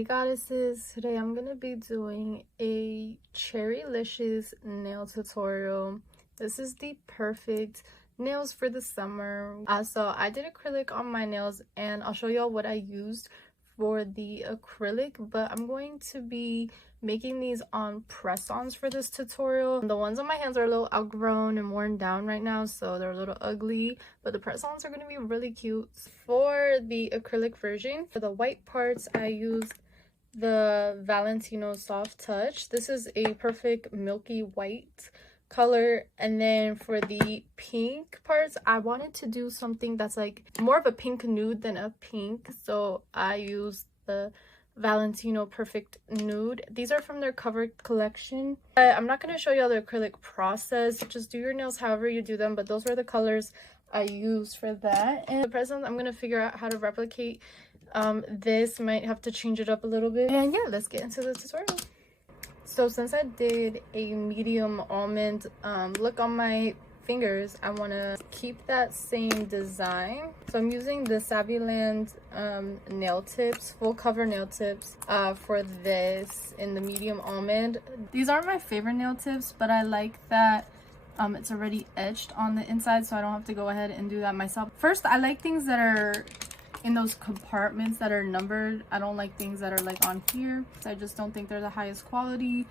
Hey goddesses, today I'm gonna be doing a Cherrylicious nail tutorial. This is the perfect nails for the summer. So I did acrylic on my nails and I'll show y'all what I used for the acrylic, but I'm going to be making these on press-ons for this tutorial. The ones on my hands are a little outgrown and worn down right now, so they're a little ugly, but the press-ons are going to be really cute. For the acrylic version, for the white parts, I used the Valentino Soft Touch. This is a perfect milky white color. And then for the pink parts, I wanted to do something that's like more of a pink nude than a pink, so I used the Valentino Perfect Nude. These are from their cover collection. I'm not going to show you all the acrylic process, just do your nails however you do them, but those were the colors I used for that. And the present, I'm going to figure out how to replicate this. Might have to change it up a little bit. And yeah, let's get into the tutorial. So since I did a medium almond look on my fingers, I want to keep that same design. So I'm using the Savvyland nail tips, full cover nail tips for this in the medium almond. These aren't my favorite nail tips, but I like that it's already etched on the inside, so I don't have to go ahead and do that myself. First, I like things that are in those compartments that are numbered. I don't like things that are like on here. I just don't think they're the highest quality.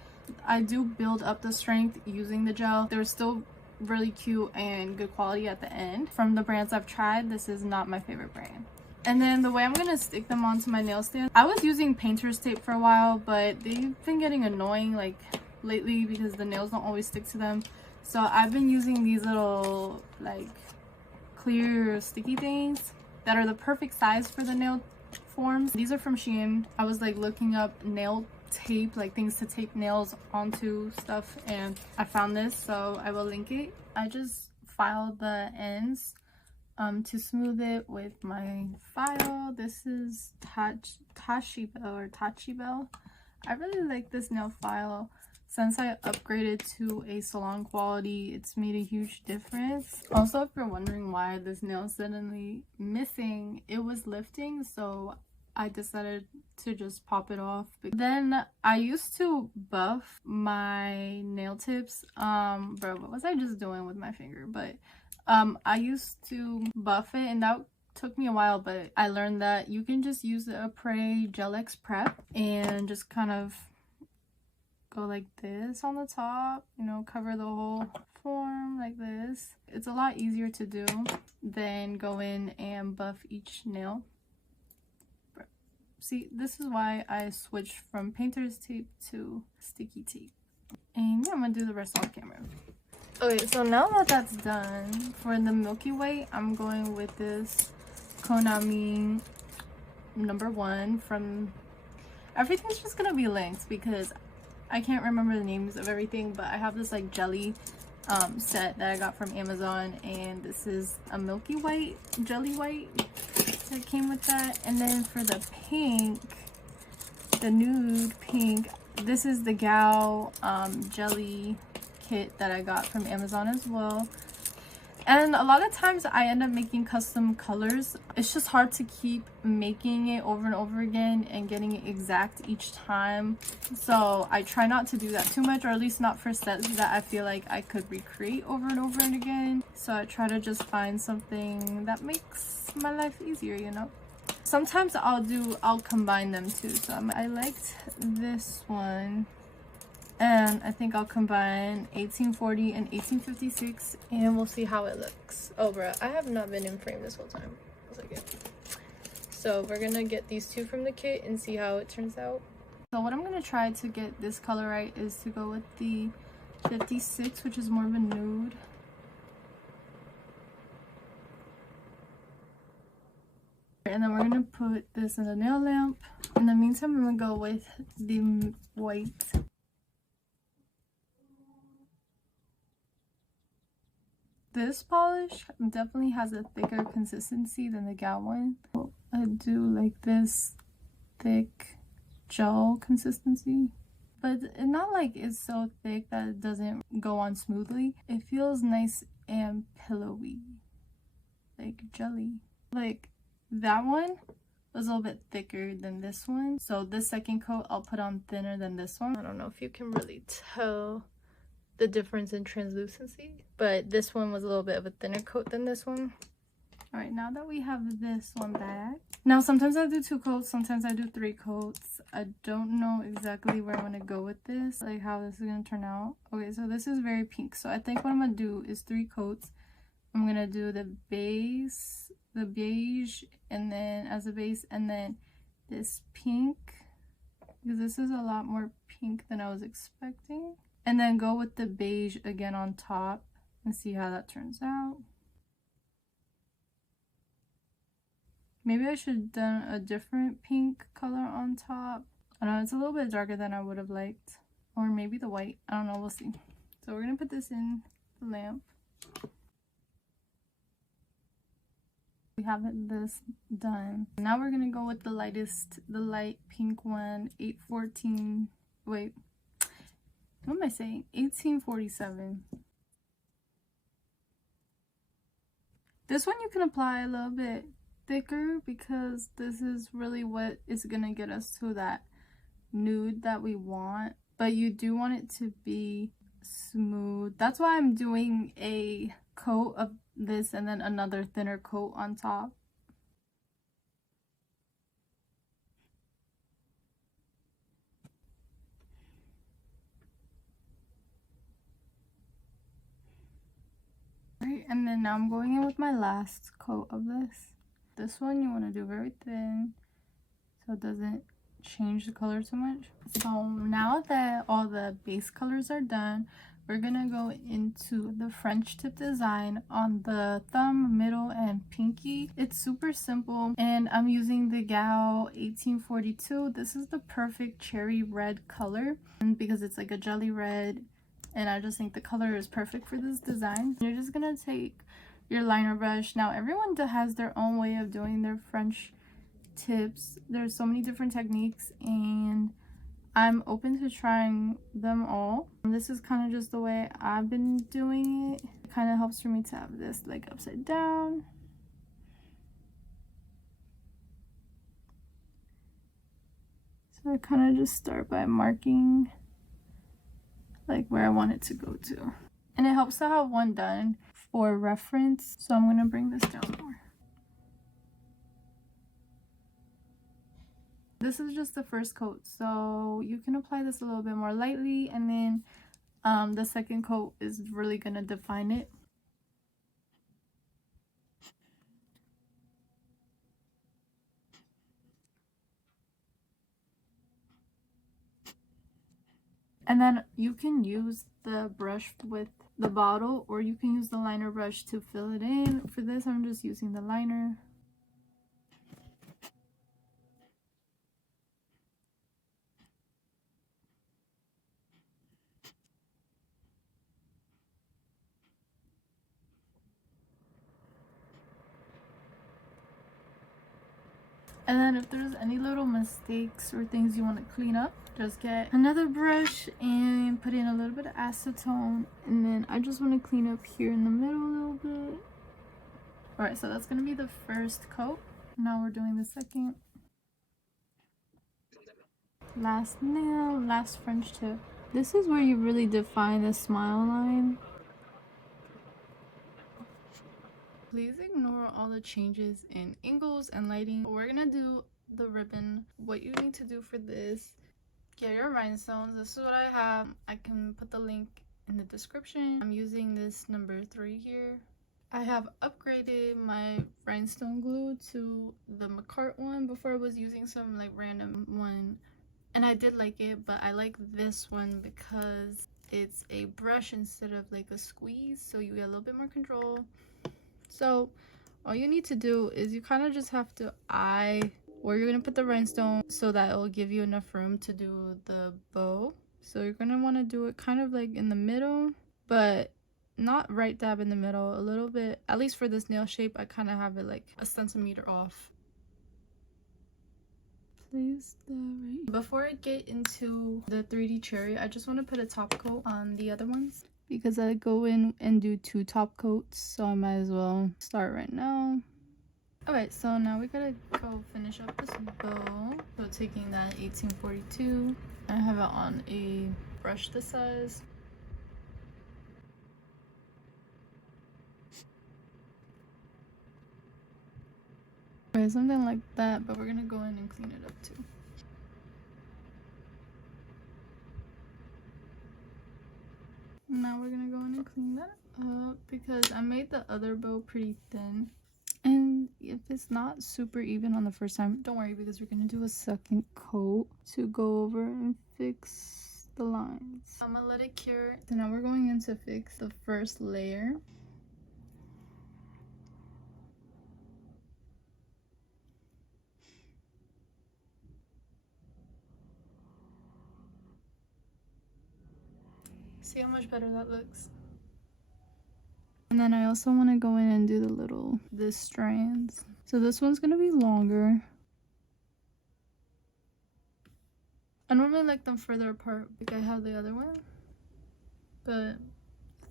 I do build up the strength using the gel. They're still really cute and good quality at the end. From the brands I've tried, this is not my favorite brand. And then the way I'm gonna stick them onto my nail stand, I was using painter's tape for a while, but they've been getting annoying like lately because the nails don't always stick to them. So I've been using these little like clear sticky things that are the perfect size for the nail forms. These are from Shein. I was like looking up nail tape, like things to tape nails onto stuff, and I found this, so I will link it. I just filed the ends to smooth it with my file. This is Tachi Bell. I really like this nail file. Since I upgraded to a salon quality, it's made a huge difference. Also, if you're wondering why this nail is suddenly missing, it was lifting, so I decided to just pop it off. Then I used to buff my nail tips. Bro, what was I just doing with my finger? But I used to buff it, and that took me a while, but I learned that you can just use the Apres Gel X Prep and just kind of go like this on the top, you know, cover the whole form like this. It's a lot easier to do than go in and buff each nail. See, this is why I switched from painter's tape to sticky tape. And yeah, I'm gonna do the rest off camera. Okay, so now that that's done, for the milky white, I'm going with this Konami #1 from... Everything's just gonna be linked because I can't remember the names of everything, but I have this like jelly set that I got from Amazon, and this is a milky white, jelly white that came with that. And then for the pink, the nude pink, this is the Gal jelly kit that I got from Amazon as well. And a lot of times I end up making custom colors. It's just hard to keep making it over and over again and getting it exact each time. So I try not to do that too much, or at least not for sets that I feel like I could recreate over and over and again. So I try to just find something that makes my life easier, you know? Sometimes I'll combine them too. So I liked this one. And I think I'll combine 1840 and 1856, and we'll see how it looks. Oh, bro, I have not been in frame this whole time. That's okay. So we're gonna get these two from the kit and see how it turns out. So what I'm gonna try to get this color right is to go with the 56, which is more of a nude. And then we're gonna put this in the nail lamp. In the meantime, I'm gonna go with the white. This polish definitely has a thicker consistency than the Gal one. I do like this thick gel consistency, but it's not like it's so thick that it doesn't go on smoothly. It feels nice and pillowy, like jelly. Like that one, was a little bit thicker than this one. So this second coat I'll put on thinner than this one. I don't know if you can really tell the difference in translucency, but this one was a little bit of a thinner coat than this one. All right, now that we have this one back, now sometimes I do 2 coats, sometimes I do 3 coats. I don't know exactly where I want to go with this, like how this is going to turn out. Okay, so this is very pink, so I think what I'm going to do is 3 coats. I'm going to do the base, the beige, and then as a base, and then this pink, because this is a lot more pink than I was expecting. And then go with the beige again on top and see how that turns out. Maybe I should have done a different pink color on top. I don't know, it's a little bit darker than I would have liked. Or maybe the white. I don't know, we'll see. So we're going to put this in the lamp. We have this done. Now we're going to go with the lightest, the light pink one, 814. Wait, what am I saying? 1847. This one you can apply a little bit thicker because this is really what is gonna get us to that nude that we want, but you do want it to be smooth. That's why I'm doing a coat of this and then another thinner coat on top. Right, and then now I'm going in with my last coat of this. This one you want to do very thin so it doesn't change the color too much. So now that all the base colors are done, we're gonna go into the French tip design on the thumb, middle, and pinky. It's super simple, and I'm using the Gal 1842. This is the perfect cherry red color because it's like a jelly red, and I just think the color is perfect for this design. You're just gonna take your liner brush. Now everyone has their own way of doing their French tips. There's so many different techniques and I'm open to trying them all. This is kind of just the way I've been doing it. It kind of helps for me to have this like upside down. So I kind of just start by marking like where I want it to go to. And it helps to have one done for reference. So I'm going to bring this down more. This is just the first coat, so you can apply this a little bit more lightly, and then the second coat is really going to define it. And then you can use the brush with the bottle, or you can use the liner brush to fill it in. For this, I'm just using the liner. And then if there's any little mistakes or things you want to clean up, just get another brush and put in a little bit of acetone. And then I just want to clean up here in the middle a little bit. Alright, so that's going to be the first coat. Now we're doing the second. Last nail, last French tip. This is where you really define the smile line. Please ignore all the changes in angles and lighting. We're gonna do the ribbon. What you need to do for this, get your rhinestones. This is what I have. I can put the link in the description. I'm using this number 3 here. I have upgraded my rhinestone glue to the McCart one. Before I was using some like random one, and I did like it, but I like this one because it's a brush instead of like a squeeze, so you get a little bit more control. So all you need to do is you kind of just have to eye where you're going to put the rhinestone so that it will give you enough room to do the bow. So you're going to want to do it kind of like in the middle, but not right dab in the middle, a little bit. At least for this nail shape, I kind of have it like a centimeter off. Place that right. Before I get into the 3D cherry, I just want to put a top coat on the other ones, because I go in and do 2 top coats, so I might as well start right now. Alright, so now we gotta go finish up this bow. So taking that 1842, I have it on a brush this size. Okay, something like that, but we're gonna go in and clean it up too. Now we're gonna go in and clean that up because I made the other bow pretty thin. And if it's not super even on the first time, don't worry because we're gonna do a second coat to go over and fix the lines. I'm gonna let it cure. So now we're going in to fix the first layer. See how much better that looks? And then I also want to go in and do the strands. So this one's gonna be longer. I normally like them further apart like I have the other one, but I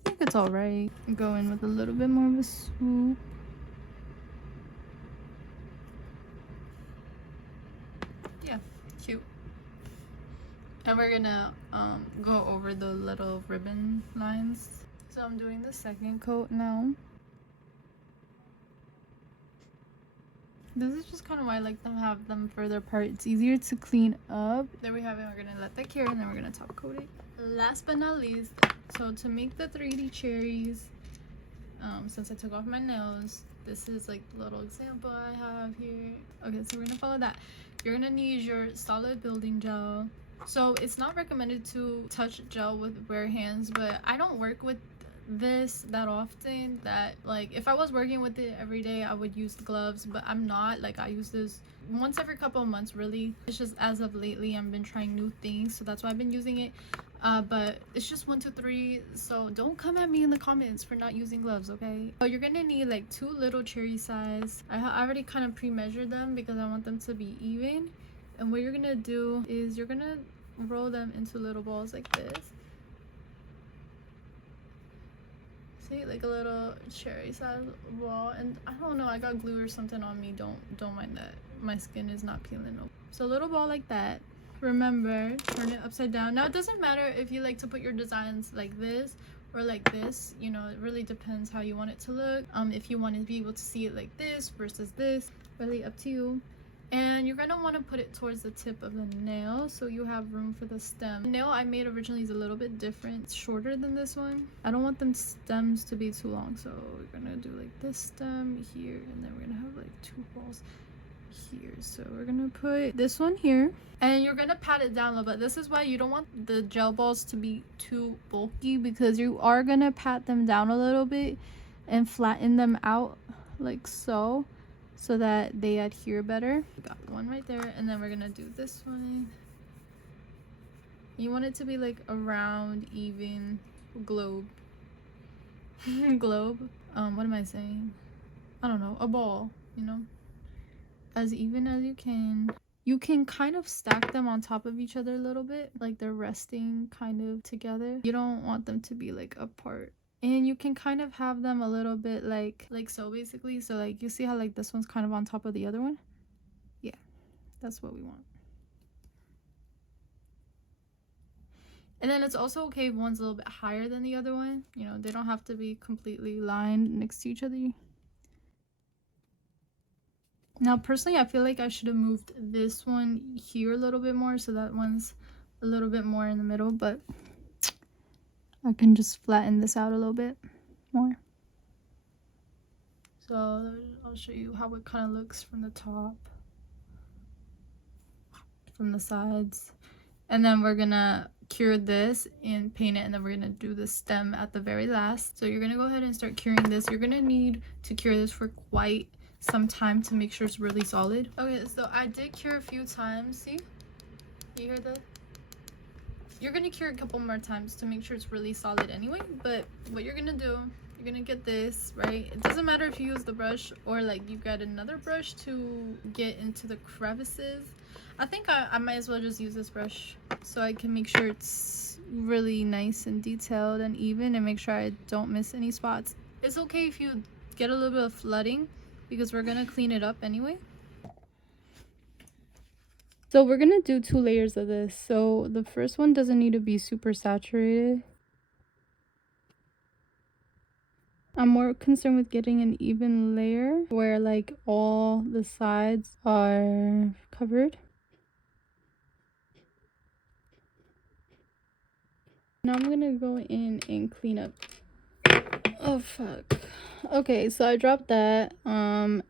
think it's alright. Go in with a little bit more of a swoop. Yeah, cute. And we're gonna go over the little ribbon lines. So I'm doing the second coat now. This is just kind of why I like them, have them further apart. It's easier to clean up. There we have it. We're gonna let that cure and then we're gonna top coat it. Last but not least, so to make the 3D cherries, since I took off my nails, this is like the little example I have here. Okay, so we're gonna follow that. You're gonna need your solid building gel. So it's not recommended to touch gel with bare hands, but I don't work with this that often that like if I was working with it every day I would use the gloves, but I'm not. Like I use this once every couple of months really. It's just as of lately I've been trying new things, so that's why I've been using it. But it's just 1 2 3, so don't come at me in the comments for not using gloves, okay? So you're gonna need like 2 little cherry size. I already kind of pre-measured them because I want them to be even. And what you're gonna do is you're gonna roll them into little balls like this. See, like a little cherry size ball. And I don't know, I got glue or something on me. Don't mind that. My skin is not peeling over. So a little ball like that. Remember, turn it upside down. Now it doesn't matter if you like to put your designs like this or like this, you know, it really depends how you want it to look. If you want to be able to see it like this versus this, really up to you. And you're gonna want to put it towards the tip of the nail so you have room for the stem. The nail I made originally is a little bit different. It's shorter than this one. I don't want them stems to be too long, so we're gonna do like this stem here, and then we're gonna have like 2 balls here. So we're gonna put this one here, and you're gonna pat it down a little bit. This is why you don't want the gel balls to be too bulky, because you are gonna pat them down a little bit and flatten them out like so that they adhere better. Got one right there, and then we're gonna do this one. You want it to be like a round, even globe. Globe. What am I saying? I don't know. A ball, you know? As even as you can. You can kind of stack them on top of each other a little bit, like they're resting kind of together. You don't want them to be like apart. And you can kind of have them a little bit like so basically. So like you see how like this one's kind of on top of the other one? Yeah, that's what we want. And then it's also okay if one's a little bit higher than the other one. You know, they don't have to be completely lined next to each other. Now personally I feel like I should have moved this one here a little bit more, so that one's a little bit more in the middle, but I can just flatten this out a little bit more. So I'll show you how it kind of looks from the top, from the sides. And then we're gonna cure this and paint it, and then we're gonna do the stem at the very last. So you're gonna go ahead and start curing this. You're gonna need to cure this for quite some time to make sure it's really solid. Okay, so I did cure a few times. See? You hear that? You're gonna cure a couple more times to make sure it's really solid anyway. But what you're gonna do, you're gonna get this, right? It doesn't matter if you use the brush or like you got another brush to get into the crevices. I think I might as well just use this brush so I can make sure it's really nice and detailed and even, and make sure I don't miss any spots. It's okay if you get a little bit of flooding, because we're gonna clean it up anyway. So we're gonna do 2 layers of this. So the first one doesn't need to be super saturated. I'm more concerned with getting an even layer where like all the sides are covered. Now I'm gonna go in and clean up. Oh fuck. Okay, so I dropped that and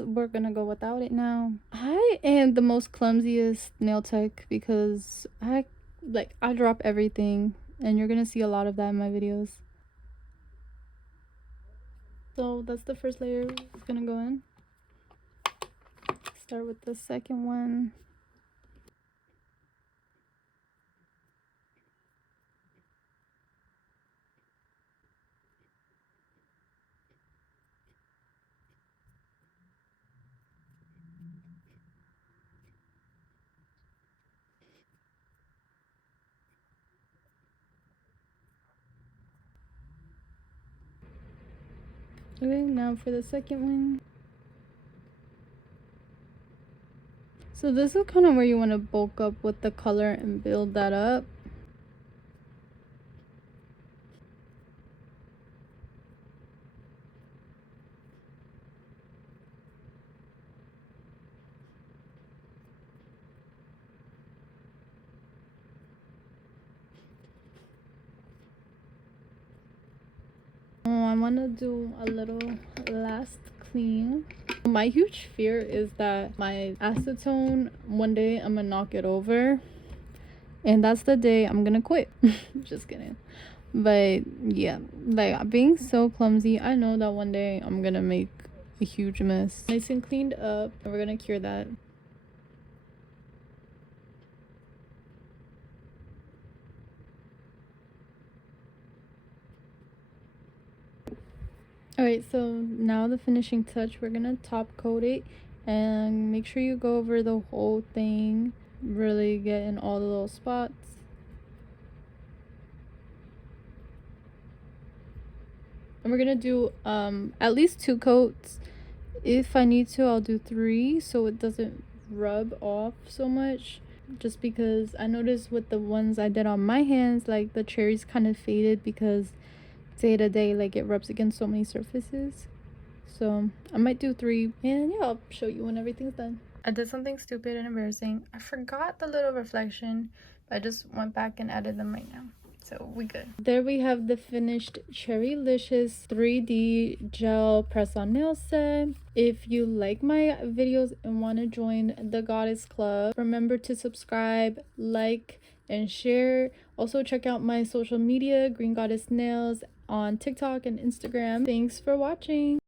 we're gonna go without it now. I am the most clumsiest nail tech because I drop everything, and you're gonna see a lot of that in my videos. So that's the first layer it's gonna go in. Start with the second one. Okay, now for the second one. So this is kind of where you want to bulk up with the color and build that up. Oh, I want to do a little last clean. My huge fear is that my acetone, one day I'm gonna knock it over, and that's the day I'm gonna quit. Just kidding. But yeah, like being so clumsy, I know that one day I'm gonna make a huge mess. Nice and cleaned up, and we're gonna cure that. Alright, so now the finishing touch, we're gonna top coat it and make sure you go over the whole thing, really get in all the little spots. And we're gonna do at least 2 coats. If I need to, I'll do 3 so it doesn't rub off so much, just because I noticed with the ones I did on my hands, like the cherries kind of faded because day to day, like it rubs against so many surfaces. So I might do 3, and yeah, I'll show you when everything's done. I did something stupid and embarrassing. I forgot the little reflection, but I just went back and added them right now. So we good. There we have the finished Cherrylicious 3D gel press-on nail set. If you like my videos and want to join the Goddess Club, remember to subscribe, like, and share. Also check out my social media, Green Goddess Nails, on TikTok and Instagram. Thanks for watching.